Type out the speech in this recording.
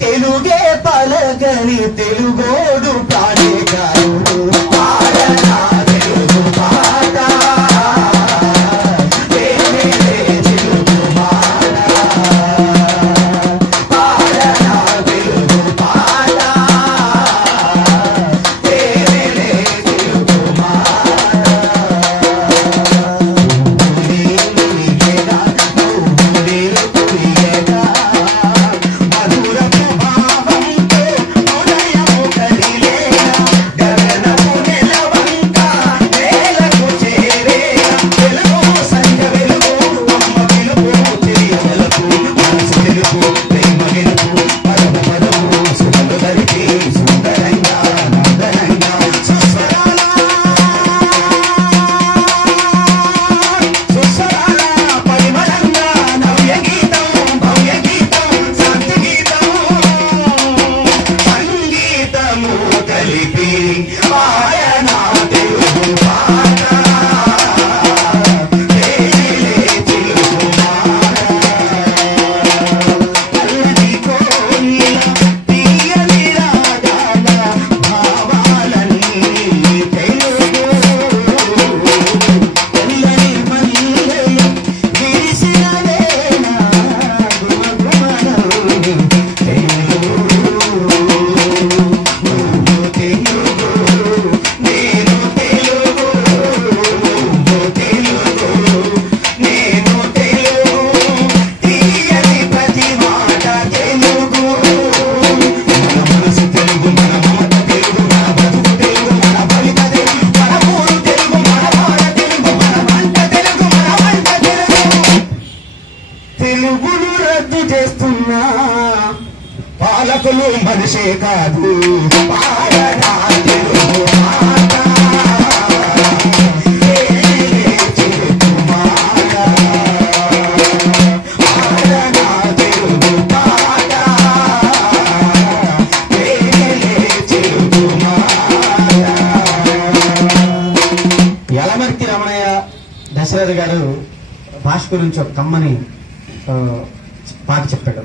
తెలుగే పలకని తెలుగోడు పాడేగాడు పాడనా తెలుగు పాట తెలుగు మాట పాడనా తెలుగు పాట తెలుగు తెలుగును రద్దు చేస్తున్నా పాలకులు మనిషే కాదు పాడనా తెలుగు మాట తెలుగు మాట పాడనా తెలుగు మాట తెలుగు మాట. యలమర్తి రమణయ్య దశరథ గారు భాష గురించి ఒక కమ్మని పాట చెప్పాడు.